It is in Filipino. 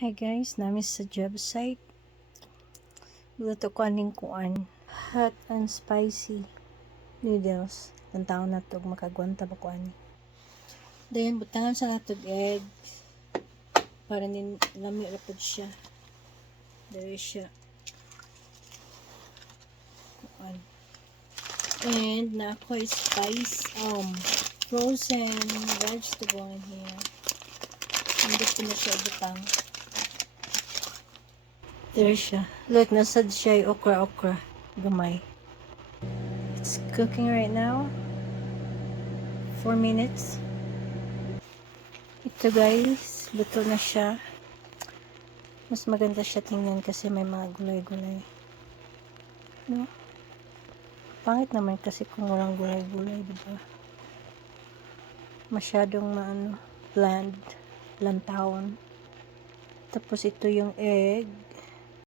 Hi guys, namin sa job site. Luto ko aning kuan. Hot and spicy noodles. Tantaw na to, makagwanta ba kuan. Dayon, butangan sa natog egg. Para nin lami rapod siya. Dari siya. Kuan. And na ako is frozen vegetable in here. Hindi ko na siya butang. There siya. Look, nasad siya yung okra. Gamay. It's cooking right now. 4 minutes. Ito guys, luto na siya. Mas maganda siya tingnan kasi may mga gulay-gulay. No? Pangit naman kasi kung walang gulay-gulay, diba? Masyadong bland, lantawon. Tapos ito yung egg.